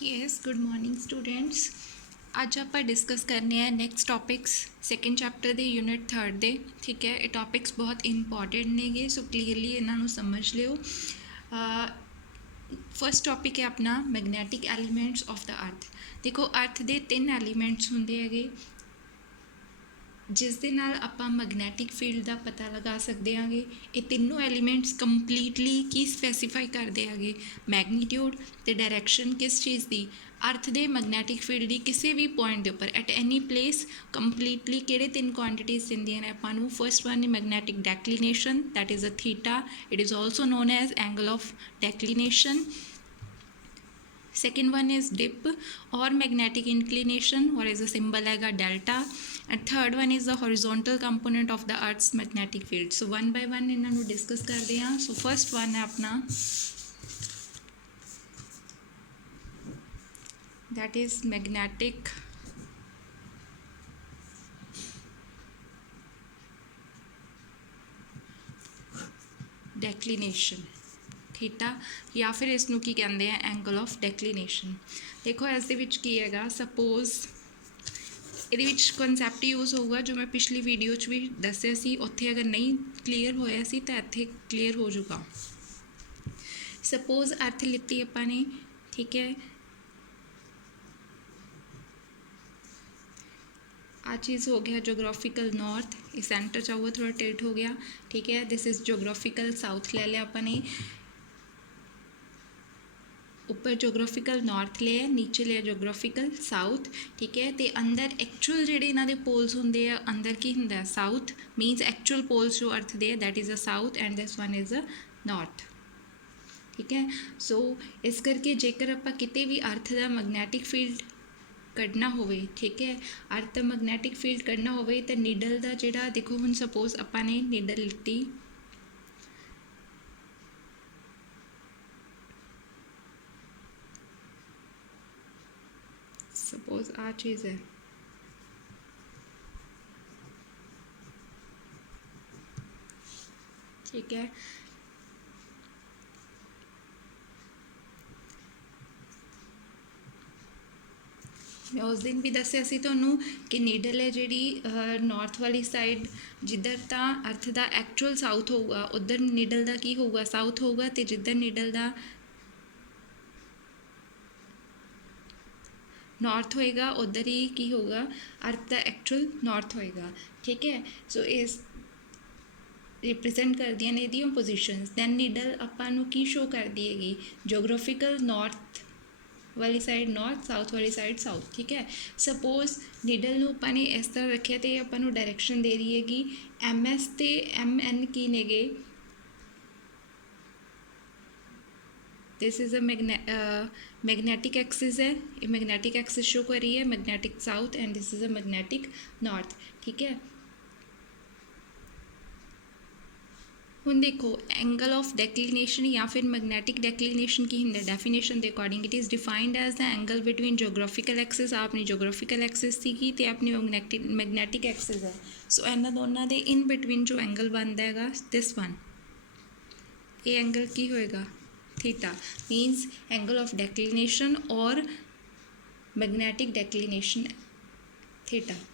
Yes good morning students. ਅੱਜ ਆਪਾਂ discuss ਕਰਨੇ ਆ ਨੈਕਸਟ ਟੌਪਿਕਸ ਸੈਕੰਡ ਚੈਪਟਰ ਦੇ ਯੂਨਿਟ 3 ਦੇ। ਠੀਕ ਹੈ, ਇਹ ਟੌਪਿਕਸ ਬਹੁਤ ਇੰਪੋਰਟੈਂਟ ਨੇਗੇ, ਸੋ ਕਲੀਅਰਲੀ ਇਹਨਾਂ ਨੂੰ ਸਮਝ ਲਿਓ। ਫਸਟ ਟੌਪਿਕ ਹੈ ਆਪਣਾ ਮੈਗਨੈਟਿਕ ਐਲੀਮੈਂਟਸ ਆਫ ਦਾ ਅਰਥ। ਦੇਖੋ, ਅਰਥ ਦੇ 3 ਐਲੀਮੈਂਟਸ ਹੁੰਦੇ ਹੈਗੇ ਜਿਸ ਦੇ ਨਾਲ ਆਪਾਂ ਮੈਗਨੈਟਿਕ ਫੀਲਡ ਦਾ ਪਤਾ ਲਗਾ ਸਕਦੇ ਹਾਂਗੇ। ਇਹ ਤਿੰਨੋਂ ਐਲੀਮੈਂਟਸ ਕੰਪਲੀਟਲੀ ਕੀ ਸਪੈਸੀਫਾਈ ਕਰਦੇ ਹੈਗੇ, ਮੈਗਨੀਟਿਊਡ ਤੇ ਡਾਇਰੈਕਸ਼ਨ ਕਿਸ ਚੀਜ਼ ਦੀ, ਅਰਥ ਦੇ ਮੈਗਨੈਟਿਕ ਫੀਲਡ ਦੀ ਕਿਸੇ ਵੀ ਪੁਆਇੰਟ ਦੇ ਉੱਪਰ ਐਟ ਐਨੀ ਪਲੇਸ ਕੰਪਲੀਟਲੀ ਕਿਹੜੇ 3 ਕੁਆਂਟੀਟੀਜ਼ ਦਿੰਦੀਆਂ ਨੇ ਆਪਾਂ ਨੂੰ। ਫਸਟ ਵਨ ਹੈ magnetic declination, that is a theta, it is also known as angle of declination. Second one is dip or magnetic inclination, or is a symbol like delta. And third one is the horizontal component of the earth's magnetic field. So one by one ਇਹਨਾਂ ਨੂੰ discuss ਕਰਦੇ ਹਾਂ। So first one ਹੈ ਆਪਣਾ, that is magnetic declination, theta, ਜਾਂ ਫਿਰ ਇਸ ਨੂੰ ਕੀ ਕਹਿੰਦੇ ਆ, ਐਂਗਲ ਆਫ ਡੈਕਲੀਨੇਸ਼ਨ। ਦੇਖੋ ਇਸ ਦੇ ਵਿੱਚ ਕੀ ਹੈਗਾ, ਸਪੋਜ਼ ਇਹਦੇ ਵਿੱਚ ਕਨਸੈਪਟ ਯੂਜ਼ ਹੋਊਗਾ ਜੋ ਮੈਂ ਪਿਛਲੀ ਵੀਡੀਓ 'ਚ ਵੀ ਦੱਸਿਆ ਸੀ, ਉੱਥੇ ਅਗਰ ਨਹੀਂ ਕਲੀਅਰ ਹੋਇਆ ਸੀ ਤਾਂ ਇੱਥੇ ਕਲੀਅਰ ਹੋ ਜਾਊਗਾ। ਸਪੋਜ਼ ਅਰਥ ਲਿੱਤੀ ਆਪਾਂ ਨੇ, ਠੀਕ ਹੈ, ਆ ਚੀਜ਼ ਹੋ ਗਿਆ ਜੋਗ੍ਰਾਫੀਕਲ ਨਾਰਥ, ਇਹ ਸੈਂਟਰ ਚਾਹੂਗਾ ਥੋੜਾ ਟਿਲਟ ਹੋ ਗਿਆ, ਠੀਕ ਹੈ। ਦਿਸ ਇਜ਼ ਜੋਗ੍ਰਾਫੀਕਲ ਸਾਊਥ ਲੈ ਲਿਆ ਆਪਾਂ ਨੇ, ਉੱਪਰ ਜੋਗ੍ਰਾਫੀਕਲ ਨਾਰਥ ਲਿਆ, ਨੀਚੇ ਲਿਆ ਜੋਗ੍ਰਾਫੀਕਲ ਸਾਊਥ, ਠੀਕ ਹੈ। ਅਤੇ ਅੰਦਰ ਐਕਚੁਅਲ ਜਿਹੜੇ ਇਹਨਾਂ ਦੇ ਪੋਲਸ ਹੁੰਦੇ ਆ, ਅੰਦਰ ਕੀ ਹੁੰਦਾ, ਸਾਊਥ ਮੀਨਸ ਐਕਚੁਅਲ ਪੋਲਸ ਜੋ ਅਰਥ ਦੇ ਆ, that is a south and this one is a north, ਠੀਕ ਹੈ। ਸੋ ਇਸ ਕਰਕੇ ਜੇਕਰ ਆਪਾਂ ਕਿਤੇ ਵੀ ਅਰਥ ਦਾ ਮੈਗਨੈਟਿਕ ਫੀਲਡ ਕੱਢਣਾ ਹੋਵੇ, ਠੀਕ ਹੈ, ਅਰਥ ਦਾ ਮੈਗਨੈਟਿਕ ਫੀਲਡ ਕੱਢਣਾ ਹੋਵੇ ਤਾਂ ਨੀਡਲ ਦਾ ਜਿਹੜਾ, ਦੇਖੋ ਹੁਣ ਸਪੋਜ਼ ਆਪਾਂ ਨੇ ਨੀਡਲ ਲਿੱਤੀ, सपोज आ चीज़ है, ठीक है। मैं उस दिन भी दसिया सी तुहानूं कि नीडल है जिहड़ी नॉर्थ वाली साइड, जिधर तो अर्थ का एक्चुअल साउथ होगा उधर नीडल का की होगा, साउथ होगा, तो जिधर नीडल का नॉर्थ होएगा उधर ही की होगा, अर्थ का एक्चुअल नॉर्थ होएगा, ठीक है। सो इस रिप्रजेंट कर दिया ने दी पोजिशनस। दैन नीडल आपां नूं की शो कर दी हैगी, जोग्राफिकल नॉर्थ वाली साइड नॉर्थ, साउथ वाली साइड साउथ, ठीक है। सपोज नीडल नूं आपां ने इस तरह रखिया तो आपां नूं डायरैक्शन दे रही हैगी, एम एस ते एम एन की नेगे, this is a magnetic axis है, ये मैगनैटिक एक्सिस शो कर रही है, magnetic south, and this is a magnetic north, ठीक है। ਹੁਣ देखो एंगल ऑफ डेक्लीनेशन या फिर मैगनैटिक डेक्लीनेशन की होंगे, डेफिनेशन के according it is defined as the angle between geographical axis, अपनी जोग्राफिकल एक्सिस थी तो अपनी मैगनैटिक एक्सिस है। सो इन्होंने दोनों के इन बिटवीन जो एंगल बनता है दिस वन, ये एंगल की होएगा, थीटा, मीन्स एंगल ऑफ डेक्लीनेशन और मैगनैटिक डेक्लीनेशन थीटा।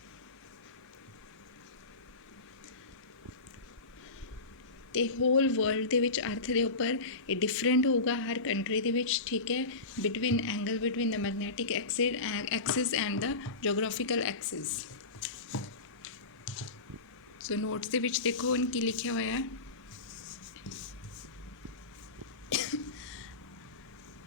तो होल वर्ल्ड के विच अर्थ के उपर ये डिफरेंट होगा हर कंट्री के विच, ठीक है, between angle between the magnetic axis and the geographical axis. So notes के विच देखो की लिखा हुआ है,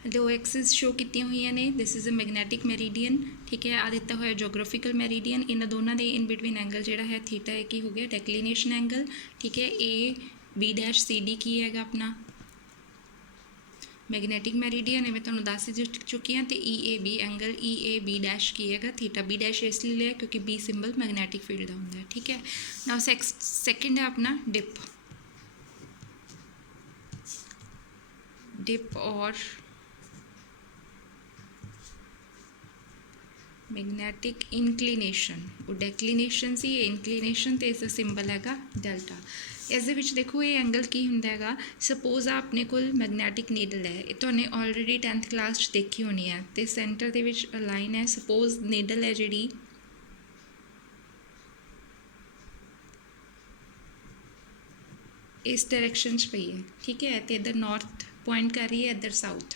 दो एक्सिस शो की हुई ने, दिस इज़ अ मैगनैटिक मैरीडियन, ठीक है, आ दिता हुआ जोग्राफिकल मैरीडियन, इन्होंने दोनों के इन बिटवीन एंगल जोड़ा है थीटा है की हो गया डेक्लीनेशन एंगल, ठीक है। A B dash C D की है अपना मैगनैटिक मैरीडियन है, मैं तुहानूं दस चुकी हाँ। तो E A B angle E A B dash की है थीटा, बी डैश इसलिए लिया क्योंकि बी सिंबल मैगनैटिक फील्ड का होंगे, ठीक है। नाउ सैकेंड है अपना डिप, डिप और मैगनैटिक इनक्लीनेशन, वो डेक्लीनेशन सी, इंक्लीनेशन तो इसका सिंबल हैगा डेल्टा। ਇਸ ਦੇ ਵਿੱਚ ਦੇਖੋ ਇਹ ਐਂਗਲ ਕੀ ਹੁੰਦਾ ਹੈਗਾ। ਸਪੋਜ਼ ਆ ਆਪਣੇ ਕੋਲ ਮੈਗਨੈਟਿਕ ਨੀਡਲ ਹੈ, ਇਹ ਤੁਹਾਨੇ ਆਲਰੇਡੀ 10th ਕਲਾਸ 'ਚ ਦੇਖੀ ਹੋਣੀ ਹੈ, ਅਤੇ ਸੈਂਟਰ ਦੇ ਵਿੱਚ ਲਾਈਨ ਹੈ। ਸਪੋਜ਼ ਨੀਡਲ ਹੈ ਜਿਹੜੀ ਇਸ ਡਾਇਰੈਕਸ਼ਨ 'ਚ ਪਈ ਹੈ, ਠੀਕ ਹੈ, ਅਤੇ ਇੱਧਰ ਨਾਰਥ ਪੁਆਇੰਟ ਕਰ ਰਹੀ ਹੈ, ਇੱਧਰ ਸਾਊਥ।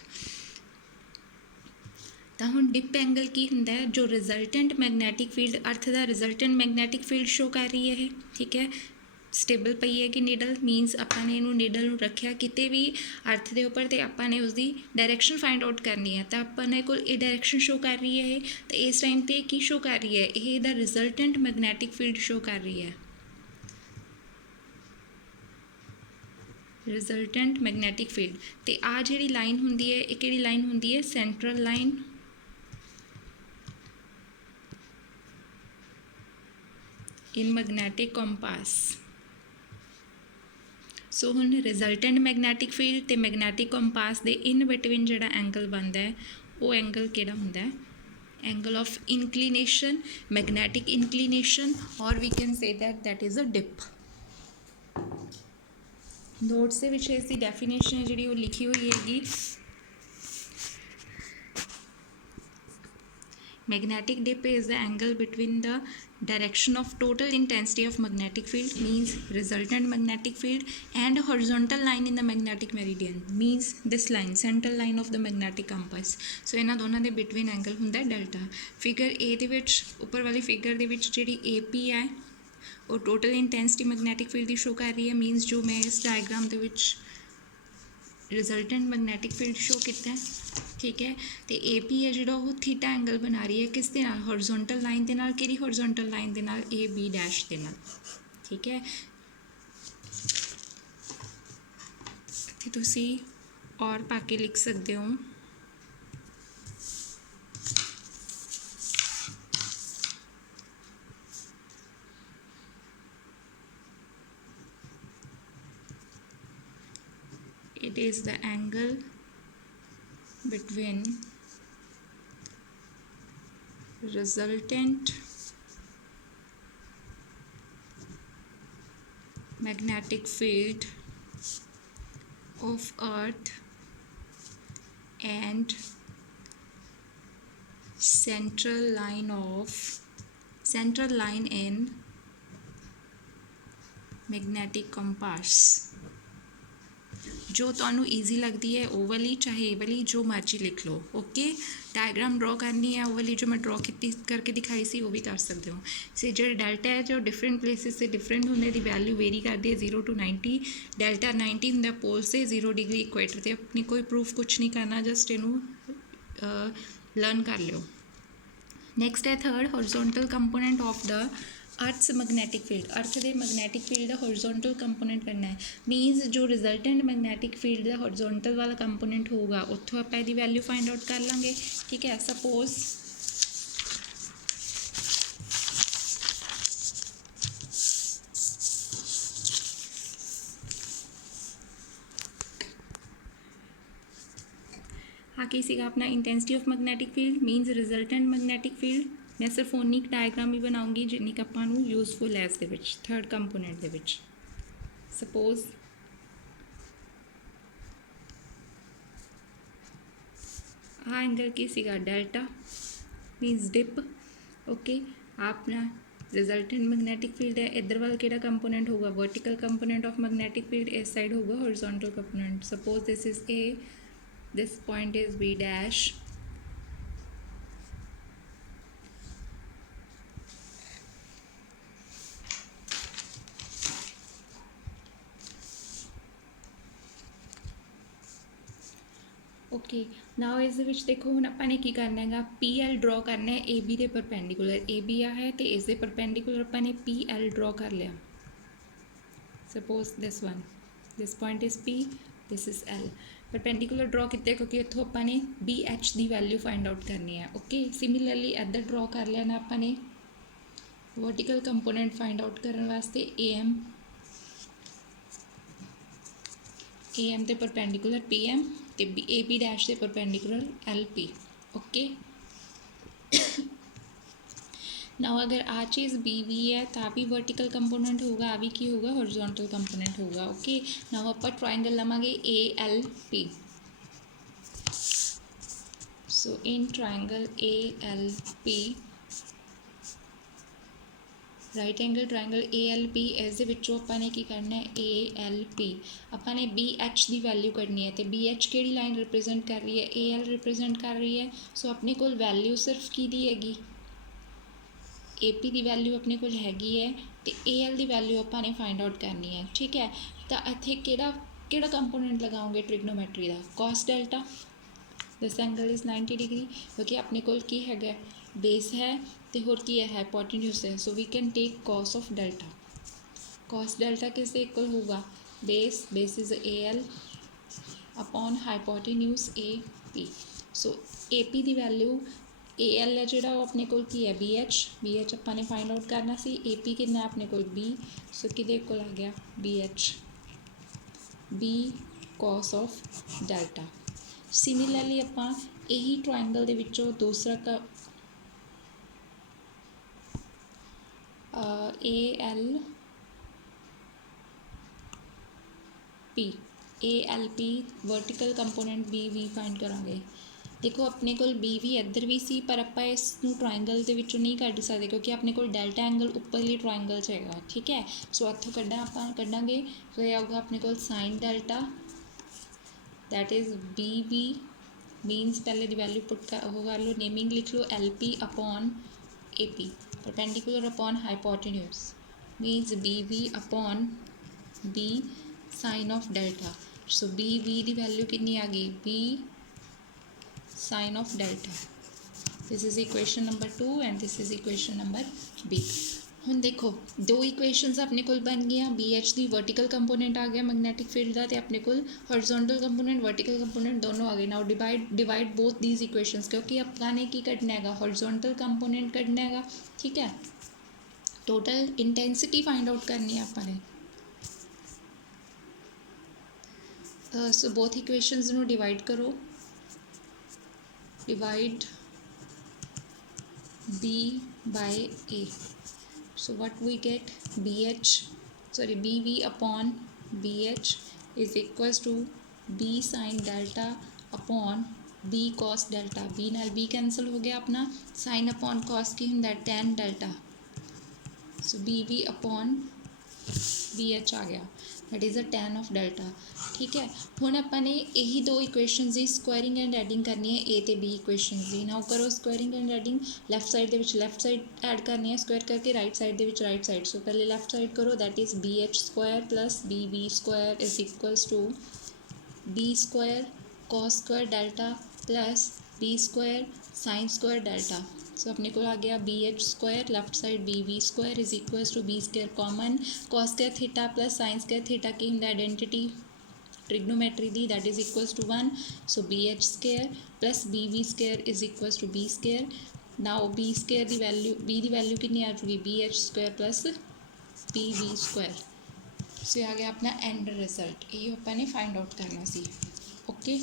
ਤਾਂ ਹੁਣ ਡਿਪ ਐਂਗਲ ਕੀ ਹੁੰਦਾ ਹੈ, ਜੋ ਰਿਜ਼ਲਟੈਂਟ ਮੈਗਨੈਟਿਕ ਫੀਲਡ ਅਰਥ ਦਾ ਰਿਜ਼ਲਟੈਂਟ ਮੈਗਨੈਟਿਕ ਫੀਲਡ ਸ਼ੋ ਕਰ ਰਹੀ ਹੈ ਇਹ, ਠੀਕ ਹੈ। ਸਟੇਬਲ ਪਈ ਹੈ ਕਿ ਨੀਡਲ, ਮੀਨਸ ਆਪਾਂ ਨੇ ਇਹਨੂੰ ਨੀਡਲ ਨੂੰ ਰੱਖਿਆ ਕਿਤੇ ਵੀ ਅਰਥ ਦੇ ਉੱਪਰ, ਅਤੇ ਆਪਾਂ ਨੇ ਉਸਦੀ ਡਾਇਰੈਕਸ਼ਨ ਫਾਈਂਡ ਆਊਟ ਕਰਨੀ ਹੈ। ਤਾਂ ਆਪਾਂ ਨੇ ਕੋਲ ਇਹ ਡਾਇਰੈਕਸ਼ਨ ਸ਼ੋ ਕਰ ਰਹੀ ਹੈ ਇਹ, ਤਾਂ ਇਸ ਟਾਈਮ 'ਤੇ ਕੀ ਸ਼ੋ ਕਰ ਰਹੀ ਹੈ ਇਹ, ਇਹਦਾ ਰਿਜ਼ਲਟੈਂਟ ਮੈਗਨੈਟਿਕ ਫੀਲਡ ਸ਼ੋ ਕਰ ਰਹੀ ਹੈ, ਰਿਜ਼ਲਟੈਂਟ ਮੈਗਨੈਟਿਕ ਫੀਲਡ। ਅਤੇ ਆਹ ਜਿਹੜੀ ਲਾਈਨ ਹੁੰਦੀ ਹੈ ਇਹ ਕਿਹੜੀ ਲਾਈਨ ਹੁੰਦੀ ਹੈ, ਸੈਂਟਰਲ ਲਾਈਨ ਇਨ ਮੈਗਨੈਟਿਕ ਕੰਪਾਸ। ਸੋ ਹੁਣ ਰਿਜ਼ਲਟੈਂਟ ਮੈਗਨੈਟਿਕ ਫੀਲਡ ਅਤੇ ਮੈਗਨੈਟਿਕ ਕੰਪਾਸ ਦੇ ਇਨ ਬਿਟਵੀਨ ਜਿਹੜਾ ਐਂਗਲ ਬਣਦਾ ਹੈ ਉਹ ਐਂਗਲ ਕਿਹੜਾ ਹੁੰਦਾ ਹੈ, angle of inclination, magnetic inclination, ਔਰ we can say that is a dip। Notes ਦੇ ਵਿੱਚ ਇਸ ਦੀ ਡੈਫੀਨੇਸ਼ਨ ਹੈ ਜਿਹੜੀ ਉਹ ਲਿਖੀ ਹੋਈ ਹੈਗੀ। Magnetic dip is the angle between the direction of total intensity of magnetic field, means resultant magnetic field, and a horizontal line in the magnetic meridian, means this line, central line of the magnetic compass। so ਇਹਨਾਂ ਦੋਨਾਂ ਦੇ between angle ਹੁੰਦਾ delta. Figure A ਦੇ ਵਿੱਚ, ਉੱਪਰ ਵਾਲੀ figure ਦੇ ਵਿੱਚ ਜਿਹੜੀ AP ਹੈ ਉਹ ਟੋਟਲ ਇੰਟੈਂਸਿਟੀ ਮੈਗਨੈਟਿਕ ਫੀਲਡ ਦੀ ਸ਼ੋ ਕਰ ਰਹੀ ਹੈ, ਮੀਨਸ ਜੋ ਮੈਂ ਇਸ ਡਾਇਗਰਾਮ ਦੇ ਵਿੱਚ ਰਿਜ਼ਲਟੈਂਟ ਮੈਗਨੈਟਿਕ ਫੀਲਡ ਸ਼ੋ ਕੀਤਾ, ਠੀਕ ਹੈ। ਅਤੇ AP ਹੈ ਜਿਹੜਾ ਉਹ ਥੀਟਾ ਐਂਗਲ ਬਣਾ ਰਹੀ ਹੈ ਕਿਸ ਦੇ ਨਾਲ, ਹੋਰੀਜ਼ੋਨਟਲ ਲਾਈਨ ਦੇ ਨਾਲ। ਕਿਹੜੀ ਹੋਰੀਜ਼ੋਨਟਲ ਲਾਈਨ ਦੇ ਨਾਲ, AB ਡੈਸ਼ ਦੇ ਨਾਲ, ਠੀਕ ਹੈ। ਇੱਥੇ ਤੁਸੀਂ ਔਰ ਪਾ ਕੇ ਲਿਖ ਸਕਦੇ ਹੋ, it is the angle between resultant magnetic field of earth and central line in magnetic compass। ਜੋ ਤੁਹਾਨੂੰ ਈਜ਼ੀ ਲੱਗਦੀ ਹੈ ਉਹ ਵਾਲੀ, ਚਾਹੇ ਇਹ ਵਾਲੀ, ਜੋ ਮਰਜ਼ੀ ਲਿਖ ਲਓ, ਓਕੇ। ਡਾਇਗਰਾਮ ਡਰੋ ਕਰਨੀ ਹੈ ਉਹ ਵਾਲੀ ਜੋ ਮੈਂ ਡਰੋ ਕੀਤੀ ਕਰਕੇ ਦਿਖਾਈ ਸੀ ਉਹ ਵੀ ਕਰ ਸਕਦੇ ਹੋ। ਸੇ ਜਿਹੜੇ ਡੈਲਟਾ ਹੈ ਜੋ ਡਿਫਰੈਂਟ ਪਲੇਸਿਸ 'ਤੇ ਡਿਫਰੈਂਟ ਹੁੰਦੇ, ਦੀ ਵੈਲਿਊ ਵੇਰੀ ਕਰਦੀ ਹੈ 0 to 90। ਡੈਲਟਾ 90 ਹੁੰਦਾ ਪੋਲ 'ਤੇ, 0 ਡਿਗਰੀ ਇਕੁਏਟਰ 'ਤੇ। ਆਪਣੀ ਕੋਈ ਪ੍ਰੂਫ ਕੁਛ ਨਹੀਂ ਕਰਨਾ, ਜਸਟ ਇਹਨੂੰ ਲਰਨ ਕਰ ਲਿਓ। ਨੈਕਸਟ ਹੈ third, horizontal component of the earth's magnetic field. Earth ਦੇ ਮੈਗਨੈਟਿਕ ਫੀਲਡ ਦਾ ਹੋਰੀਜ਼ੋਨਟਲ ਕੰਪੋਨੈਂਟ ਕਰਨਾ ਹੈ, ਮੀਨਸ ਜੋ ਰਿਜ਼ਲਟੈਂਟ ਮੈਗਨੈਟਿਕ ਫੀਲਡ ਦਾ ਹੋਰੀਜ਼ੋਨਟਲ ਵਾਲਾ ਕੰਪੋਨੈਂਟ ਹੋਊਗਾ ਉੱਥੋਂ ਆਪਾਂ ਇਹਦੀ ਵੈਲਿਊ ਫਾਈਂਡ ਆਊਟ ਕਰ ਲਾਂਗੇ, ਠੀਕ ਹੈ। ਸਪੋਜ਼ ਆ ਕੀ ਸੀਗਾ ਆਪਣਾ, intensity of magnetic field means resultant magnetic field. ਮੈਂ ਸਿਰਫ ਓਨੀ ਕੁ ਡਾਇਗਰਾਮ ਹੀ ਬਣਾਉਂਗੀ ਜਿੰਨੀ ਕੁ ਆਪਾਂ ਨੂੰ ਯੂਜ਼ਫੁਲ ਹੈ ਇਸ ਦੇ ਵਿੱਚ, ਥਰਡ ਕੰਪੋਨੈਂਟ ਦੇ ਵਿੱਚ। ਸਪੋਜ਼ ਆਹ ਐਂਗਲ ਕੀ ਸੀਗਾ, ਡੈਲਟਾ, ਮੀਨਸ ਡਿਪ, ਓਕੇ। ਆਪਣਾ ਰਿਜ਼ਲਟੈਂਟ ਮੈਗਨੈਟਿਕ ਫੀਲਡ ਹੈ, ਇੱਧਰ ਵੱਲ ਕਿਹੜਾ ਕੰਪੋਨੈਂਟ ਹੋਊਗਾ, vertical component of magnetic field, ਇਸ ਸਾਈਡ ਹੋਊਗਾ horizontal component. Suppose this is A, this point is B dash, okay. Now ਇਸ ਦੇ ਵਿੱਚ ਦੇਖੋ ਹੁਣ ਆਪਾਂ ਨੇ ਕੀ ਕਰਨਾ ਹੈਗਾ, PL ਡਰੋ ਕਰਨਾ ਹੈ AB ਦੇ ਪਰਪੈਂਡੀਕੂਲਰ। AB ਆ ਹੈ ਅਤੇ ਇਸ ਦੇ ਪਰਪੈਂਡੀਕੂਲਰ ਆਪਾਂ ਨੇ PL ਡਰੋ ਕਰ ਲਿਆ। Suppose this one, this point is P, this is L। Perpendicular ਡਰੋ ਕੀਤੇ ਕਿਉਂਕਿ ਇੱਥੋਂ ਆਪਾਂ ਨੇ BH ਦੀ ਵੈਲਿਊ ਫਾਈਂਡ ਆਊਟ ਕਰਨੀ ਹੈ, ਓਕੇ। ਸਿਮਿਲਰਲੀ ਇੱਧਰ ਡਰੋ ਕਰ ਲਿਆ ਨਾ ਆਪਾਂ ਨੇ ਵਰਟੀਕਲ ਕੰਪੋਨੈਂਟ ਫਾਈਂਡ ਆਊਟ ਕਰਨ ਵਾਸਤੇ AM ਦੇ ਪਰਪੈਂਡੀਕੂਲਰ PM ਅਤੇ AB ਡੈਸ਼ ਦੇ ਪਰਪੈਂਡੀਕੂਲਰ LP, ਓਕੇ। ਨਾਓ ਅਗਰ ਆ ਚੀਜ਼ ਬੀ ਵੀ ਹੈ ਤਾਂ ਵੀ ਵਰਟੀਕਲ ਕੰਪੋਨੈਂਟ ਹੋਊਗਾ, ਆ ਵੀ ਕੀ ਹੋਊਗਾ, ਹੋਰੀਜ਼ੋਨਟਲ ਕੰਪੋਨੈਂਟ ਹੋਊਗਾ। ਓਕੇ, ਨਾਓ ਆਪਾਂ ਟਰਾਇੰਗਲ ਲਵਾਂਗੇ ALP। So in triangle ALP, right angle triangle ALP, ਇਸ ਦੇ ਵਿੱਚੋਂ ਆਪਾਂ ਨੇ ਕੀ ਕਰਨਾ ਹੈ, ALP ਆਪਾਂ ਨੇ BH ਦੀ ਵੈਲਿਊ ਕੱਢਣੀ ਹੈ। ਤੇ BH ਕਿਹੜੀ ਲਾਈਨ ਰਿਪਰੈਜ਼ੈਂਟ ਕਰ ਰਹੀ ਹੈ, AL ਰਿਪਰੈਜ਼ੈਂਟ ਕਰ ਰਹੀ ਹੈ। ਸੋ ਆਪਣੇ ਕੋਲ ਵੈਲਿਊ ਸਿਰਫ ਕਿਹਦੀ ਹੈਗੀ, AP ਦੀ ਵੈਲਿਊ ਆਪਣੇ ਕੋਲ ਹੈਗੀ ਹੈ, ਤੇ AL ਦੀ ਵੈਲਿਊ ਆਪਾਂ ਨੇ ਫਾਈਂਡ ਆਊਟ ਕਰਨੀ ਹੈ। ਠੀਕ ਹੈ, ਤਾਂ ਇੱਥੇ ਕਿਹੜਾ ਕੰਪੋਨੈਂਟ ਲਗਾਓਗੇ ਟ੍ਰਿਗਨੋਮੈਟਰੀ ਦਾ, cos delta. This angle is 90 degree, ਕਿਉਂਕਿ ਆਪਣੇ ਕੋਲ ਕੀ ਹੈਗਾ, ਬੇਸ ਹੈ ਤੇ ਹੋਰ ਕੀ ਹੈ, ਹਾਈਪੋਟੇਨਿਊਸ ਹੈ। So we can take cos of delta. cos delta ਕਿਸ ਦੇ ਇਕੁਅਲ ਹੋਊਗਾ, base is AL upon hypotenuse AP। So AP ਦੀ ਵੈਲਿਊ, AL ਹੈ ਜਿਹੜਾ ਉਹ ਆਪਣੇ ਕੋਲ ਕੀ ਹੈ, BH ਆਪਾਂ ਨੇ ਫਾਈਂਡ ਆਊਟ ਕਰਨਾ ਸੀ। AP ਕਿੰਨਾ ਆਪਣੇ ਕੋਲ B, ਸੋ ਕਿਹਦੇ ਕੋਲ ਆ ਗਿਆ, BH, B cos of delta. Similarly ਆਪਾਂ ਇਹੀ ਟਰਾਇੰਗਲ ਦੇ ਵਿੱਚੋਂ ਦੂਸਰਾ ALP vertical component BV find ਕਰਾਂਗੇ। ਦੇਖੋ ਆਪਣੇ ਕੋਲ BV ਇੱਧਰ ਵੀ ਸੀ, ਪਰ ਆਪਾਂ ਇਸ ਨੂੰ ਟਰਾਇੰਗਲ ਦੇ ਵਿੱਚੋਂ ਨਹੀਂ ਕੱਢ ਸਕਦੇ ਕਿਉਂਕਿ ਆਪਣੇ ਕੋਲ ਡੈਲਟਾ ਐਂਗਲ ਉੱਪਰਲੀ ਟਰਾਇੰਗਲ 'ਚ ਹੈਗਾ। ਠੀਕ ਹੈ, ਸੋ ਇੱਥੋਂ ਆਪਾਂ ਕੱਢਾਂਗੇ, ਸੋ ਇਹ ਆਊਗਾ ਆਪਣੇ ਕੋਲ sign delta, that is BV means ਪਹਿਲੇ ਦੀ ਵੈਲਿਊ ਪੁੱਟ ਉਹ ਕਰ ਲਓ, ਨੇਮਿੰਗ ਲਿਖ ਲਓ, LP upon AP, perpendicular upon hypotenuse means BV upon B sin of delta। so BV the value ਕਿੰਨੀ ਆ ਗਈ, B sin of delta। this is equation number 2 and this is equation number B। ਹੁਣ ਦੇਖੋ ਦੋ equations ਆਪਣੇ ਕੋਲ ਬਣ ਗਈਆਂ, BH ਦੀ ਵਰਟੀਕਲ ਕੰਪੋਨੈਂਟ ਆ ਗਿਆ ਮੈਗਨੈਟਿਕ ਫੀਲਡ ਦਾ, ਤੇ ਆਪਣੇ ਕੋਲ ਹੋਰੀਜ਼ੋਨਟਲ ਕੰਪੋਨੈਂਟ ਵਰਟੀਕਲ ਕੰਪੋਨੈਂਟ ਦੋਨੋਂ ਆ ਗਏ। ਨਾਓ ਡਿਵਾਈਡ ਬੋਥ ਦੀਜ਼ ਇਕੁਏਸ਼ਨਸ, ਕਿਉਂਕਿ ਆਪਾਂ ਨੇ ਕੀ ਕੱਢਣਾ ਹੈਗਾ, ਹੋਰੀਜ਼ੋਨਟਲ ਕੰਪੋਨੈਂਟ ਕੱਢਣਾ ਹੈਗਾ। ਠੀਕ ਹੈ, ਟੋਟਲ ਇੰਟੈਂਸਿਟੀ ਫਾਈਂਡ ਆਊਟ ਕਰਨੀ ਹੈ ਆਪਾਂ ਨੇ। ਸੋ ਬੋਥ ਇਕੁਏਸ਼ਨਸ ਨੂੰ ਡਿਵਾਈਡ ਕਰੋ, divide B by A। so what we get, BV upon BH is equals to B sin delta upon B cos delta। B ਨਾਲ B cancel ਹੋ ਗਿਆ ਆਪਣਾ, sin upon cos ਕੀ ਹੁੰਦਾ, tan delta। so BV upon BH ਆ ਗਿਆ, that is a tan of delta। ਠੀਕ ਹੈ, ਹੁਣ ਆਪਾਂ ਨੇ ਇਹੀ ਦੋ ਇਕੁਏਸ਼ਨਸ ਦੀ ਸਕੁਐਰਿੰਗ ਐਂਡ ਐਡਿੰਗ ਕਰਨੀ ਹੈ, A ਤੇ B ਇਕੁਏਸ਼ਨਸ ਦੀ। ਨਾਓ ਕਰੋ ਸਕੁਐਰਿੰਗ ਐਂਡ ਐਡਿੰਗ, ਲੈਫਟ ਸਾਈਡ ਦੇ ਵਿੱਚ ਲੈਫਟ ਸਾਈਡ ਐਡ ਕਰਨੀ ਹੈ ਸਕੁਐਰ ਕਰਕੇ, ਰਾਈਟ ਸਾਈਡ ਦੇ ਵਿੱਚ ਰਾਈਟ ਸਾਈਡ। ਸੋ ਪਹਿਲੇ ਲੈਫਟ ਸਾਈਡ ਕਰੋ, that is BH square plus BV square is equals to B square cos square delta plus B square sin square delta। ਸੋ ਆਪਣੇ ਕੋਲ ਆ ਗਿਆ BH square, left side BV square is equals to B square common, cos square theta plus sin square theta ਕੀ ਹੁੰਦਾ, identity trigonometry the, that is equals to 1। so BH square plus BV square is equals to B square। now B square the value, B the value ਕਿੰਨੀ ਆ ਜੂਗੀ, BH square plus BV square। ਸੋ ਇਹ ਆ ਗਿਆ ਆਪਣਾ end result, ਇਹ ਆਪਾਂ ਨੇ ਫਾਈਂਡ ਆਊਟ ਕਰਨਾ ਸੀ। ਓਕੇ,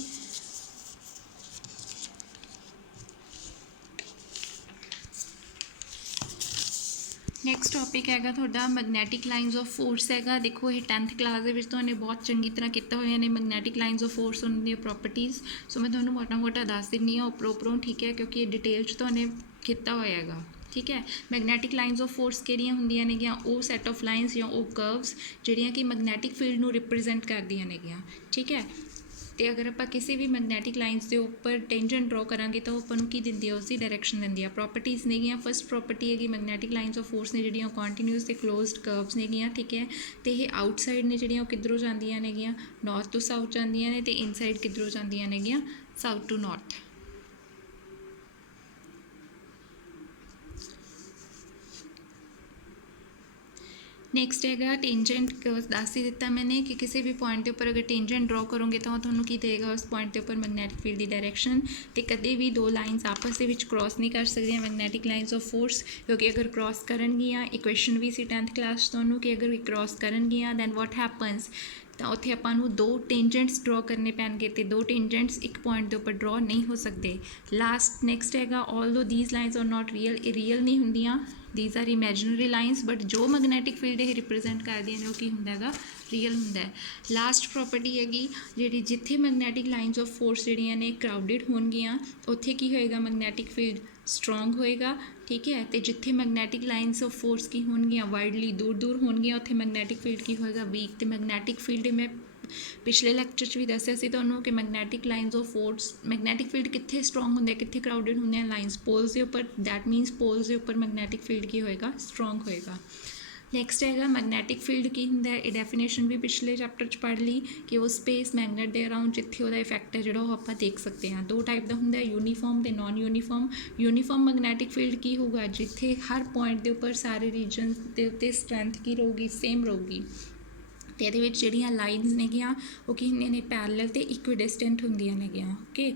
ਨੈਕਸਟ ਟੋਪਿਕ ਹੈਗਾ ਤੁਹਾਡਾ ਮੈਗਨੈਟਿਕ ਲਾਈਨਸ ਆਫ ਫੋਰਸ ਹੈਗਾ। ਦੇਖੋ ਇਹ 10th ਕਲਾਸ ਦੇ ਵਿੱਚ ਤੁਹਾਨੂੰ ਬਹੁਤ ਚੰਗੀ ਤਰ੍ਹਾਂ ਕੀਤਾ ਹੋਇਆ ਨੇ ਮੈਗਨੈਟਿਕ ਲਾਈਨਸ ਆਫ ਫੋਰਸ, ਉਹਨਾਂ ਦੀਆਂ ਪ੍ਰੋਪਰਟੀਜ਼। ਸੋ ਮੈਂ ਤੁਹਾਨੂੰ ਮੋਟਾ ਦੱਸ ਦਿੰਦੀ ਹਾਂ ਉੱਪਰੋਂ। ਠੀਕ ਹੈ, ਕਿਉਂਕਿ ਇਹ ਡਿਟੇਲ 'ਚ ਤੁਹਾਨੂੰ ਕੀਤਾ ਹੋਇਆ ਹੈਗਾ। ਠੀਕ ਹੈ, ਮੈਗਨੈਟਿਕ ਲਾਈਨਸ ਆਫ ਫੋਰਸ ਕਿਹੜੀਆਂ ਹੁੰਦੀਆਂ ਨੇਗੀਆਂ, ਉਹ ਸੈੱਟ ਆਫ ਲਾਈਨਸ ਜਾਂ ਉਹ ਕਰਵਸ ਜਿਹੜੀਆਂ ਕਿ ਮੈਗਨੈਟਿਕ ਫੀਲਡ ਨੂੰ ਰਿਪਰੈਜ਼ੈਂਟ ਕਰਦੀਆਂ ਨੇਗੀਆਂ। ਠੀਕ ਹੈ, ਅਤੇ ਅਗਰ ਆਪਾਂ ਕਿਸੇ ਵੀ ਮੈਗਨੈਟਿਕ ਲਾਈਨਸ ਦੇ ਉੱਪਰ ਟੈਂਜੈਂਟ ਡਰੋ ਕਰਾਂਗੇ ਤਾਂ ਉਹ ਆਪਾਂ ਨੂੰ ਕੀ ਦਿੰਦੀ ਹੈ, ਉਸਦੀ ਡਾਇਰੈਕਸ਼ਨ ਦਿੰਦੀ ਆ। ਪ੍ਰੋਪਰਟੀਜ਼ ਨੇਗੀਆਂ, ਫਸਟ ਪ੍ਰੋਪਰਟੀ ਹੈਗੀ ਮੈਗਨੈਟਿਕ ਲਾਈਨਸ ਆਫ ਫੋਰਸ ਨੇ ਜਿਹੜੀਆਂ ਕੰਟੀਨਿਊਸ ਅਤੇ ਕਲੋਜ਼ਡ ਕਰਵਸ ਨੇਗੀਆਂ। ਠੀਕ ਹੈ, ਅਤੇ ਇਹ ਆਊਟਸਾਈਡ ਨੇ ਜਿਹੜੀਆਂ ਉਹ ਕਿੱਧਰੋਂ ਜਾਂਦੀਆਂ ਨੇਗੀਆਂ, ਨੌਰਥ ਟੂ ਸਾਊਥ ਜਾਂਦੀਆਂ ਨੇ, ਅਤੇ ਇਨਸਾਈਡ ਕਿੱਧਰੋਂ ਜਾਂਦੀਆਂ ਨੇਗੀਆਂ, ਸਾਊਥ ਟੂ ਨੌਰਥ। ਨੈਕਸਟ ਹੈਗਾ ਟੇਂਜੈਂਟ, ਦੱਸ ਹੀ ਦਿੱਤਾ ਮੈंने ਕਿ ਕਿਸੇ ਵੀ ਪੁਆਇੰਟ ਦੇ ਉੱਪਰ ਅਗਰ ਟੇਂਜੈਂਟ ਡਰੋ ਕਰੋਗੇ ਤਾਂ ਉਹ ਤੁਹਾਨੂੰ ਕੀ ਦੇਗਾ, ਉਸ ਪੁਆਇੰਟ ਦੇ ਉੱਪਰ ਮੈਗਨੈਟਿਕ ਫੀਲਡ ਦੀ ਡਾਇਰੈਕਸ਼ਨ। ਅਤੇ ਕਦੇ ਵੀ ਦੋ ਲਾਈਨਸ ਆਪਸ ਦੇ ਵਿੱਚ ਕ੍ਰੋਸ ਨਹੀਂ ਕਰ ਸਕਦੀਆਂ ਮੈਗਨੈਟਿਕ ਲਾਈਨਸ ਆਫ ਫੋਰਸ, ਕਿਉਂਕਿ ਅਗਰ ਕ੍ਰੋਸ ਕਰਨਗੀਆਂ, ਇਕੁਏਸ਼ਨ ਵੀ ਸੀ 10th ਕਲਾਸ 'ਚ ਤੁਹਾਨੂੰ ਕਿ ਅਗਰ ਕ੍ਰੋਸ ਕਰਨਗੀਆਂ ਦੈਨ ਵਾਟ ਹੈਪਨਸ, ਤਾਂ ਉੱਥੇ ਆਪਾਂ ਨੂੰ ਦੋ ਟੇਂਜੈਂਟਸ ਡਰੋ ਕਰਨੇ ਪੈਣਗੇ, ਅਤੇ ਦੋ ਟੇਂਜੈਂਟਸ ਇੱਕ ਪੁਆਇੰਟ ਦੇ ਉੱਪਰ ਡਰੋ ਨਹੀਂ ਹੋ ਸਕਦੇ। ਨੈਕਸਟ ਹੈਗਾ although these lines are not real, ਇਹ ਰੀਅਲ ਨਹੀਂ ਹੁੰਦੀਆਂ, these are imaginary lines, but जो magnetic field ਇਹ represent ਕਰਦੀਆਂ ਨੇ ਉਹ ਕੀ ਹੁੰਦਾ ਹੈਗਾ, ਰੀਅਲ ਹੁੰਦਾ ਹੈ। ਲਾਸਟ ਪ੍ਰੋਪਰਟੀ ਹੈਗੀ ਜਿਹੜੀ, ਜਿੱਥੇ ਮੈਗਨੈਟਿਕ ਲਾਈਨਸ ਆਫ ਫੋਰਸ ਜਿਹੜੀਆਂ ਨੇ ਕਰਾਊਡਡ ਹੋਣਗੀਆਂ ਉੱਥੇ ਕੀ ਹੋਏਗਾ, ਮੈਗਨੈਟਿਕ ਫੀਲਡ ਸਟਰੋਂਗ ਹੋਏਗਾ, ਠੀਕ ਹੈ। ਅਤੇ ਜਿੱਥੇ ਮੈਗਨੈਟਿਕ ਲਾਈਨਸ ਆਫ ਫੋਰਸ ਕੀ ਹੋਣਗੀਆਂ, ਵਾਈਡਲੀ ਦੂਰ ਦੂਰ ਹੋਣਗੀਆਂ, ਉੱਥੇ ਮੈਗਨੈਟਿਕ ਫੀਲਡ ਕੀ ਹੋਏਗਾ, ਵੀਕ। ਅਤੇ ਮੈਗਨੈਟਿਕ ਫੀਲਡ ਮੈਂ ਪਿਛਲੇ ਲੈਕਚਰ 'ਚ ਵੀ ਦੱਸਿਆ ਸੀ ਤੁਹਾਨੂੰ ਕਿ magnetic lines of force, magnetic field ਕਿੱਥੇ ਸਟਰੋਂਗ ਹੁੰਦੇ, ਕਿੱਥੇ ਕਰਾਊਡਡ ਹੁੰਦੇ ਆ, ਲਾਈਨਸ ਪੋਲਸ ਦੇ ਉੱਪਰ। ਦੈਟ ਮੀਨਸ ਪੋਲਸ ਦੇ ਉੱਪਰ ਮੈਗਨੈਟਿਕ ਫੀਲਡ ਕੀ ਹੋਏਗਾ, ਸਟਰੋਂਗ ਹੋਏਗਾ। ਨੈਕਸਟ ਹੈਗਾ ਮੈਗਨੈਟਿਕ ਫੀਲਡ ਕੀ ਹੁੰਦਾ ਹੈ, ਇਹ ਡੈਫੀਨੇਸ਼ਨ ਵੀ ਪਿਛਲੇ ਚੈਪਟਰ 'ਚ ਪੜ੍ਹ ਲਈ ਕਿ ਉਹ ਸਪੇਸ ਮੈਗਨੇਟ ਦੇ ਅਰਾਊਂਡ ਜਿੱਥੇ ਉਹਦਾ ਇਫੈਕਟ ਹੈ ਜਿਹੜਾ ਉਹ ਆਪਾਂ ਦੇਖ ਸਕਦੇ ਹਾਂ। ਦੋ ਟਾਈਪ ਦਾ ਹੁੰਦਾ, ਯੂਨੀਫਾਰਮ ਅਤੇ non uniform. Uniform magnetic field ਕੀ ਹੋਊਗਾ, ਜਿੱਥੇ ਹਰ ਪੁਆਇੰਟ ਦੇ ਉੱਪਰ ਸਾਰੇ ਰੀਜਨ ਦੇ ਉੱਤੇ ਸਟਰੈਂਥ ਕੀ ਰਹੂਗੀ, ਸੇਮ ਰਹੂਗੀ। ਅਤੇ ਇਹਦੇ ਵਿੱਚ ਜਿਹੜੀਆਂ ਲਾਈਨਸ ਨੇਗੀਆਂ ਉਹ ਕੀ ਹੁੰਦੀਆਂ ਨੇ, ਪੈਰਲਲ ਅਤੇ ਇਕੁਇਡਿਸਟੈਂਟ ਹੁੰਦੀਆਂ ਨੇਗੀਆਂ, ਓਕੇ।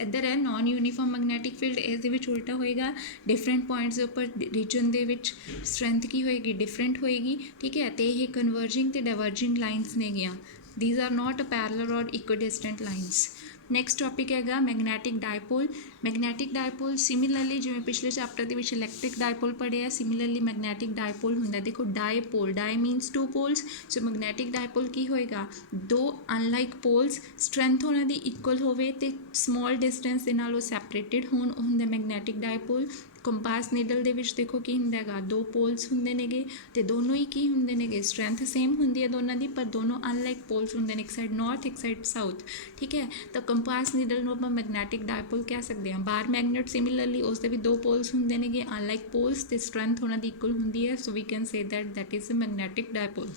ਇੱਧਰ ਹੈ ਨਾਨ ਯੂਨੀਫਾਰਮ ਮੈਗਨੈਟਿਕ ਫੀਲਡ, ਇਸ ਦੇ ਵਿੱਚ ਉਲਟਾ ਹੋਏਗਾ, ਡਿਫਰੈਂਟ ਪੁਆਇੰਟਸ ਦੇ ਉੱਪਰ ਰੀਜਨ ਦੇ ਵਿੱਚ ਸਟਰੈਂਥ ਕੀ ਹੋਏਗੀ, ਡਿਫਰੈਂਟ ਹੋਏਗੀ, ਠੀਕ ਹੈ। ਅਤੇ ਇਹ ਕਨਵਰਜਿੰਗ ਅਤੇ ਡਾਇਵਰਜਿੰਗ ਲਾਈਨਸ ਨੇਗੀਆਂ। these are not parallel or equidistant lines। Next topic ਹੈਗਾ ਮੈਗਨੈਟਿਕ ਡਾਈਪੋਲ। ਮੈਗਨੈਟਿਕ ਡਾਈਪੋਲ ਸਿਮਿਲਰਲੀ ਜਿਵੇਂ ਪਿਛਲੇ ਚੈਪਟਰ ਦੇ ਵਿੱਚ ਇਲੈਕਟ੍ਰਿਕ ਡਾਈਪੋਲ ਪੜ੍ਹਿਆ, ਸਿਮਿਲਰਲੀ ਮੈਗਨੈਟਿਕ ਡਾਈਪੋਲ ਹੁੰਦਾ। ਦੇਖੋ dipole, di means two poles, so magnetic dipole ਕੀ ਹੋਏਗਾ, ਦੋ ਅਨਲਾਈਕ ਪੋਲਸ, ਸਟਰੈਂਥ ਉਹਨਾਂ ਦੀ ਇਕੁਅਲ ਹੋਵੇ ਅਤੇ ਸਮੋਲ ਡਿਸਟੈਂਸ ਦੇ ਨਾਲ ਉਹ ਸੈਪਰੇਟਿਡ ਹੋਣ, ਉਹ ਹੁੰਦਾ ਮੈਗਨੈਟਿਕ ਡਾਈਪੋਲ। ਕੰਪਾਸ ਨੀਡਲ ਦੇ ਵਿੱਚ ਦੇਖੋ ਕੀ ਹੁੰਦਾ ਹੈਗਾ, ਦੋ ਪੋਲਸ ਹੁੰਦੇ ਨੇਗੇ ਅਤੇ ਦੋਨੋਂ ਹੀ ਕੀ ਹੁੰਦੇ ਨੇਗੇ, ਸਟਰੈਂਥ ਸੇਮ ਹੁੰਦੀ ਹੈ ਦੋਨਾਂ ਦੀ, ਪਰ ਦੋਨੋਂ ਅਨਲਾਈਕ ਪੋਲਸ ਹੁੰਦੇ ਨੇ, ਇੱਕ ਸਾਈਡ ਨਾਰਥ ਇੱਕ ਸਾਈਡ ਸਾਊਥ, ਠੀਕ ਹੈ। ਤਾਂ ਕੰਪਾਸ ਨੀਡਲ ਨੂੰ ਆਪਾਂ ਮੈਗਨੈਟਿਕ ਡਾਈਪੋਲ ਕਹਿ ਸਕਦੇ ਹਾਂ। ਬਾਰ ਮੈਗਨੇਟ ਸਿਮਿਲਰਲੀ ਉਸ ਦੇ ਵੀ ਦੋ ਪੋਲਸ ਹੁੰਦੇ ਨੇਗੇ, ਅਨਲਾਈਕ ਪੋਲਸ, ਅਤੇ ਸਟਰੈਂਥ ਉਹਨਾਂ ਦੀ ਇਕੁਅਲ ਹੁੰਦੀ ਹੈ, so we can say that is a magnetic dipole.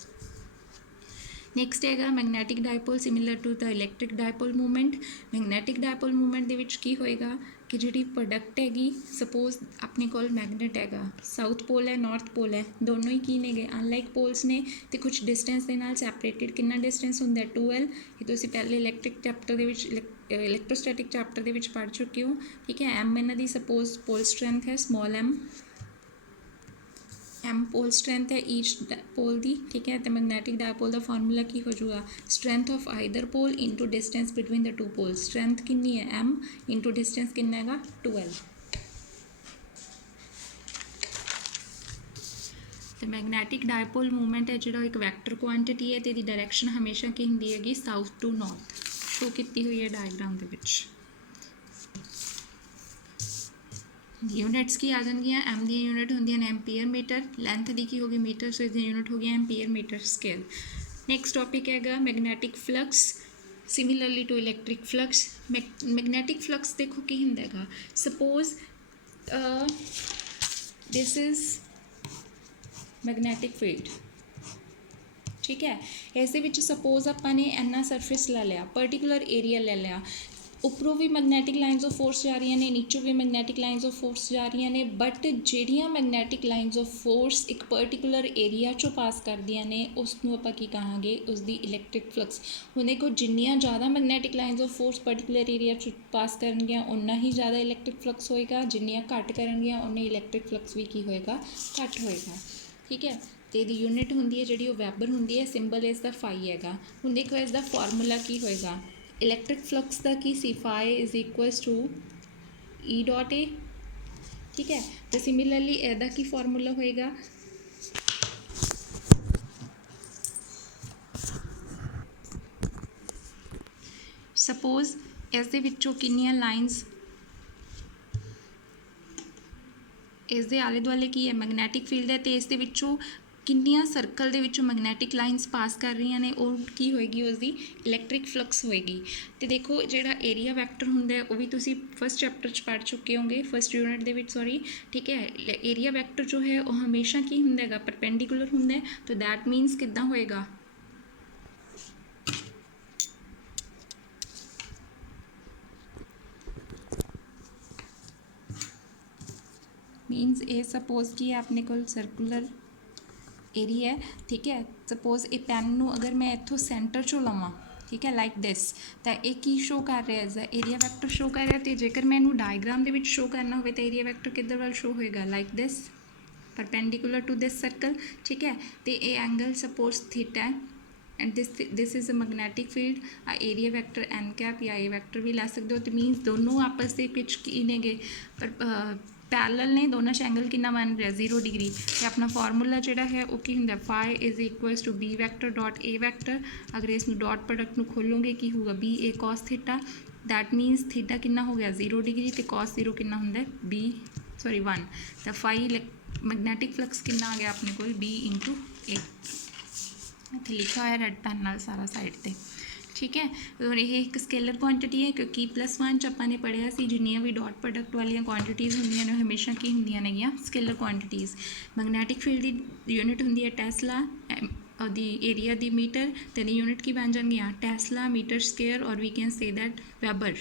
Next ਹੈਗਾ magnetic dipole similar to the electric dipole movement. Magnetic dipole movement ਦੇ ਵਿੱਚ ਕੀ ਹੋਏਗਾ ਕਿ ਜਿਹੜੀ ਪ੍ਰੋਡਕਟ ਹੈਗੀ, ਸਪੋਜ਼ ਆਪਣੇ ਕੋਲ ਮੈਗਨੇਟ ਹੈਗਾ, ਸਾਊਥ ਪੋਲ ਹੈ, ਨਾਰਥ ਪੋਲ ਹੈ, ਦੋਨੋਂ ਹੀ ਕੀ ਨੇਗੇ, ਅਨਲਾਈਕ ਪੋਲਸ ਨੇ ਅਤੇ ਕੁਛ ਡਿਸਟੈਂਸ ਦੇ ਨਾਲ ਸੈਪਰੇਟਿਡ। ਕਿੰਨਾ ਡਿਸਟੈਂਸ ਹੁੰਦਾ, 2L। ਇਹ ਤੁਸੀਂ ਪਹਿਲੇ ਇਲੈਕਟ੍ਰਿਕ ਚੈਪਟਰ ਦੇ ਵਿੱਚ, ਇਲੈਕਟ੍ਰੋਸਟੈਟਿਕ ਚੈਪਟਰ ਦੇ ਵਿੱਚ ਪੜ੍ਹ ਚੁੱਕੇ ਹੋ, ਠੀਕ ਹੈ। M ਇਹਨਾਂ ਦੀ ਸਪੋਜ਼ ਪੋਲ ਸਟਰੈਂਥ ਹੈ, ਸਮੋਲ m ਪੋਲ ਸਟਰੈਂਥ ਹੈ ਈਚ ਪੋਲ ਦੀ, ਠੀਕ ਹੈ। ਅਤੇ ਮੈਗਨੈਟਿਕ ਡਾਈਪੋਲ ਦਾ ਫਾਰਮੂਲਾ ਕੀ ਹੋ ਜਾਊਗਾ, strength of either pole into distance between the two pole. Strength ਕਿੰਨੀ ਹੈ, m ਇੰਟੂ ਡਿਸਟੈਂਸ ਕਿੰਨਾ ਹੈਗਾ, 2L। ਅਤੇ ਮੈਗਨੈਟਿਕ ਡਾਈਪੋਲ ਮੂਵਮੈਂਟ ਹੈ ਜਿਹੜਾ ਇੱਕ ਵੈਕਟਰ ਕੁਆਂਟਿਟੀ ਹੈ ਅਤੇ ਇਹਦੀ ਡਾਇਰੈਕਸ਼ਨ ਹਮੇਸ਼ਾ ਕੀ ਹੁੰਦੀ ਹੈਗੀ, ਸਾਊਥ ਟੂ ਨਾਰਥ, ਸ਼ੋ ਕੀਤੀ ਹੋਈ ਹੈ ਡਾਇਗਰਾਮ ਦੇ ਵਿੱਚ। ਯੂਨਿਟਸ ਕੀ ਆ ਜਾਣਗੀਆਂ, ਐਮ ਦੀਆਂ ਯੂਨਿਟ ਹੁੰਦੀਆਂ ਨੇ ਐਮਪੀਅਰ ਮੀਟਰ, ਲੈਂਥ ਦੀ ਕੀ ਹੋ ਗਈ ਮੀਟਰ, ਸੋ ਇਸਦੀ ਯੂਨਿਟ ਹੋ ਗਈ ampere metre scale. Next topic ਹੈਗਾ magnetic flux similarly to electric flux. Magnetic flux ਦੇਖੋ ਕੀ ਹੁੰਦਾ ਹੈਗਾ, suppose this is magnetic field, ਠੀਕ ਹੈ। ਇਸ ਦੇ ਵਿੱਚ ਸਪੋਜ਼ ਆਪਾਂ ਨੇ ਇੰਨਾ ਸਰਫੇਸ ਲੈ ਲਿਆ, ਪਰਟੀਕੂਲਰ ਏਰੀਆ ਲੈ ਲਿਆ, ਉੱਪਰੋਂ ਵੀ ਮੈਗਨੈਟਿਕ ਲਾਈਨਸ ਆਫ ਫੋਰਸ ਜਾ ਰਹੀਆਂ ਨੇ, ਨੀਚੋਂ ਵੀ ਮੈਗਨੈਟਿਕ ਲਾਈਨਸ ਆਫ ਫੋਰਸ ਜਾ ਰਹੀਆਂ ਨੇ, ਬਟ ਜਿਹੜੀਆਂ ਮੈਗਨੈਟਿਕ ਲਾਈਨਸ ਆਫ ਫੋਰਸ ਇੱਕ ਪਰਟੀਕੂਲਰ ਏਰੀਆ 'ਚੋਂ ਪਾਸ ਕਰਦੀਆਂ ਨੇ ਉਸ ਨੂੰ ਆਪਾਂ ਕੀ ਕਹਾਂਗੇ, ਉਸਦੀ ਇਲੈਕਟ੍ਰਿਕ ਫਲਕਸ। ਹੁਣ ਦੇਖੋ ਜਿੰਨੀਆਂ ਜ਼ਿਆਦਾ magnetic lines of force particular area 'ਚ ਪਾਸ ਕਰਨਗੀਆਂ ਓਨਾ ਹੀ ਜ਼ਿਆਦਾ ਇਲੈਕਟ੍ਰਿਕ ਫਲਕਸ ਹੋਏਗਾ, ਜਿੰਨੀਆਂ ਘੱਟ ਕਰਨਗੀਆਂ ਓਨੀ ਇਲੈਕਟ੍ਰਿਕ ਫਲਕਸ ਵੀ ਕੀ ਹੋਏਗਾ, ਘੱਟ ਹੋਏਗਾ, ਠੀਕ ਹੈ। ਅਤੇ ਇਹਦੀ ਯੂਨਿਟ ਹੁੰਦੀ ਹੈ ਜਿਹੜੀ ਉਹ ਵੈਬਰ ਹੁੰਦੀ ਹੈ, ਸਿੰਬਲ ਇਸ ਦਾ ਫਾਈ ਹੈਗਾ। ਹੁਣ ਦੇਖੋ ਇਸ ਦਾ ਫਾਰਮੂਲਾ ਕੀ ਹੋਏਗਾ, ਇਲੈਕਟ੍ਰਿਕ ਫਲਕਸ ਦਾ ਕੀ ਸੀ, phi is equals to E dot A, ਠੀਕ ਹੈ। ਅਤੇ ਸਿਮਿਲਰਲੀ ਇਹਦਾ ਕੀ ਫਾਰਮੂਲਾ ਹੋਏਗਾ, ਸਪੋਜ਼ ਇਸ ਦੇ ਵਿੱਚੋਂ ਕਿੰਨੀਆਂ ਲਾਈਨਸ, ਇਸ ਦੇ ਆਲੇ ਦੁਆਲੇ ਕੀ ਹੈ, ਮੈਗਨੈਟਿਕ ਫੀਲਡ ਹੈ, ਅਤੇ ਇਸ ਦੇ ਵਿੱਚੋਂ ਕਿੰਨੀਆਂ ਸਰਕਲ ਦੇ ਵਿੱਚੋਂ ਮੈਗਨੈਟਿਕ ਲਾਈਨਸ ਪਾਸ ਕਰ ਰਹੀਆਂ ਨੇ, ਉਹ ਕੀ ਹੋਏਗੀ, ਉਸਦੀ ਇਲੈਕਟ੍ਰਿਕ ਫਲਕਸ ਹੋਏਗੀ। ਅਤੇ ਦੇਖੋ ਜਿਹੜਾ ਏਰੀਆ ਵੈਕਟਰ ਹੁੰਦਾ ਉਹ ਵੀ ਤੁਸੀਂ ਫਸਟ ਚੈਪਟਰ 'ਚ ਪੜ੍ਹ ਚੁੱਕੇ ਹੋਗੇ, ਫਸਟ ਯੂਨਿਟ ਦੇ ਵਿੱਚ, ਸੌਰੀ, ਠੀਕ ਹੈ। ਏਰੀਆ ਵੈਕਟਰ ਜੋ ਹੈ ਉਹ ਹਮੇਸ਼ਾ ਕੀ ਹੁੰਦਾ ਹੈਗਾ, ਪਰਪੈਂਡੀਕੂਲਰ ਹੁੰਦਾ ਹੈ, ਤਾਂ ਦੈਟ ਮੀਨਸ ਕਿੱਦਾਂ ਹੋਏਗਾ, ਮੀਨਸ ਇਹ ਸਪੋਜ਼ ਕੀ ਹੈ ਆਪਣੇ ਕੋਲ ਸਰਕੂਲਰ ਏਰੀਆ, ਠੀਕ ਹੈ। ਸਪੋਜ਼ ਇਹ ਪੈਨ ਨੂੰ ਅਗਰ ਮੈਂ ਇੱਥੋਂ ਸੈਂਟਰ 'ਚੋਂ ਲਵਾਂ, ਠੀਕ ਹੈ, ਲਾਈਕ ਦਿਸ, ਤਾਂ ਇਹ ਕੀ ਸ਼ੋ ਕਰ ਰਿਹਾ, ਇਸਦਾ ਏਰੀਆ ਵੈਕਟਰ ਸ਼ੋ ਕਰ ਰਿਹਾ। ਅਤੇ ਜੇਕਰ ਮੈਂ ਇਹਨੂੰ ਡਾਇਗਰਾਮ ਦੇ ਵਿੱਚ ਸ਼ੋ ਕਰਨਾ ਹੋਵੇ ਤਾਂ ਏਰੀਆ ਵੈਕਟਰ ਕਿੱਧਰ ਵੱਲ ਸ਼ੋ ਹੋਏਗਾ, like this, perpendicular to this circle, ਠੀਕ ਹੈ। ਅਤੇ ਇਹ ਐਂਗਲ ਸਪੋਜ਼ ਥੀਟਾ ਹੈ and this is a magnetic field. ਆ ਏਰੀਆ ਵੈਕਟਰ ਐਨ ਕੈਪ ਜਾਂ ਏ ਵੈਕਟਰ ਵੀ ਲੈ ਸਕਦੇ ਹੋ, ਅਤੇ ਮੀਨਸ ਦੋਨੋਂ ਆਪਸ ਦੇ ਵਿੱਚ ਕੀ ਨੇਗੇ, ਪਰ ਪੈਰਲਲ ਨੇ ਦੋਨਾਂ 'ਚ ਐਂਗਲ ਕਿੰਨਾ ਬਣ ਰਿਹਾ 0 ਡਿਗਰੀ ਤੇ ਆਪਣਾ ਫਾਰਮੂਲਾ ਜਿਹੜਾ ਹੈ ਉਹ ਕੀ ਹੁੰਦਾ phi is equals to B vector dot A vector ਅਗਰ ਇਸ ਨੂੰ ਡਾਟ ਪ੍ਰੋਡਕਟ ਨੂੰ ਖੋਲੋਗੇ ਕੀ ਹੋਊਗਾ B A cos theta that means theta कितना हो गया 0 डिग्री तो कॉस 0 कितना होंगे बी सॉरी 1 तो फाई मैगनैटिक फ्लक्स कितना आ गया अपने को बी इंटू ए इतने लिखा हुआ रेड पेन नाल सारा साइड ते ठीक है। और ये एक स्केलर क्वांटिटी है क्योंकि +1 च आपां ने पढ़िया सी जिन्नियां भी डॉट प्रोडक्ट वाली क्वांटिटीज़ होंदियां ने हमेशा की होंदियां ने स्केलर क्वांटिटीज़। मैगनैटिक फील्ड की यूनिट होंदी है टैसला दी एरिया दी मीटर तो यूनिट की बन जाएगी टैसला मीटर स्केयर और we can say that weber.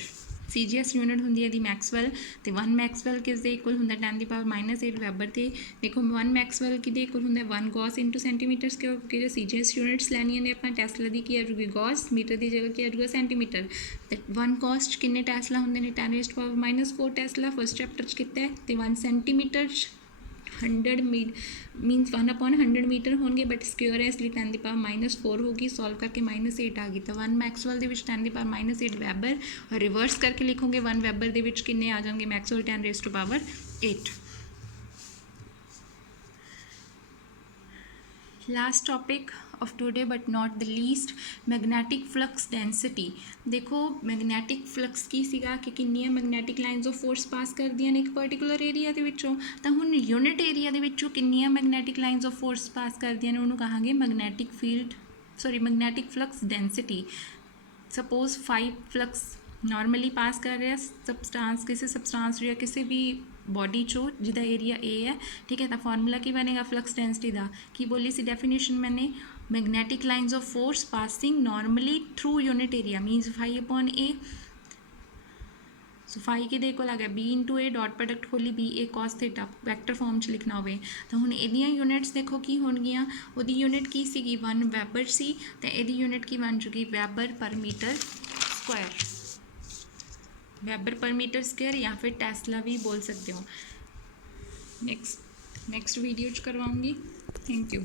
CGS unit होंदी है दी मैक्सवैल तो 1 मैक्सवैल किस दे इक्वल होंदा 10⁻⁸ वैबर ते देखो 1 मैक्सवैल कि इक्वल होंदा 1 गॉस इंटू सेंटीमीटर स्केयर क्योंकि जो CGS यूनिट्स लैनियां ने अपना टैसला की आ जाऊगी गॉस मीटर की जगह की आ जाऊगा सेंटीमीटर तो 1 गॉस किन्ने टैसला होंदे ने 10⁻⁻⁴ टैसला फर्स्ट चैप्टर किता है तो 1 सेंटीमीटर 100 मीनस 1/100 मीटर होंगे बट स्क्वेयर है इसलिए 10⁻⁻⁴ होगी सॉल्व करके -8 आ गई तो 1 मैक्सवैल के 10⁻⁻8 वैबर और रिवर्स करके लिखोगे 1 वैबर के किन्ने आ जाएंगे मैक्सवैल 10⁻⁸। Last topic of today but not the least magnetic flux density. देखो मैगनैटिक फ्लक्स की सीगा कि किन्नियां magnetic lines of force pass करदियां ने एक पर्टिकुलर एरिया दे विचों तां हुण यूनिट एरिया दे विचों किन्नियां magnetic lines of force pass करदियां ने उहनूं कहांगे magnetic field magnetic flux density. Suppose 5 flux normally pass कर रहा सबसटांस किसी सबसटांस या किसी भी बॉडी चो जिदा एरिया ए है ठीक है तो फार्मूला की बनेगा फ्लक्स डेंसिटी का की बोली सी डेफिनेशन मैंने magnetic lines of force passing normally through unit area मीनस 5/A सो 5 कि आ गया B इंटू ए डॉट प्रोडक्ट खोली बी ए कॉस थीटा वैक्टर फॉर्म च लिखना हो तो हुण इहदियां यूनिट्स देखो की होणगियां उहदी यूनिट की सीगी 1 वैबर सी तो इहदी यूनिट की बन चुकी वैबर पर मीटर स्क्वायर वैबर पर मीटर स्क्वायर या फिर टेस्ला भी बोल सकते हो। नेक्स्ट वीडियो करवाऊँगी। Thank you.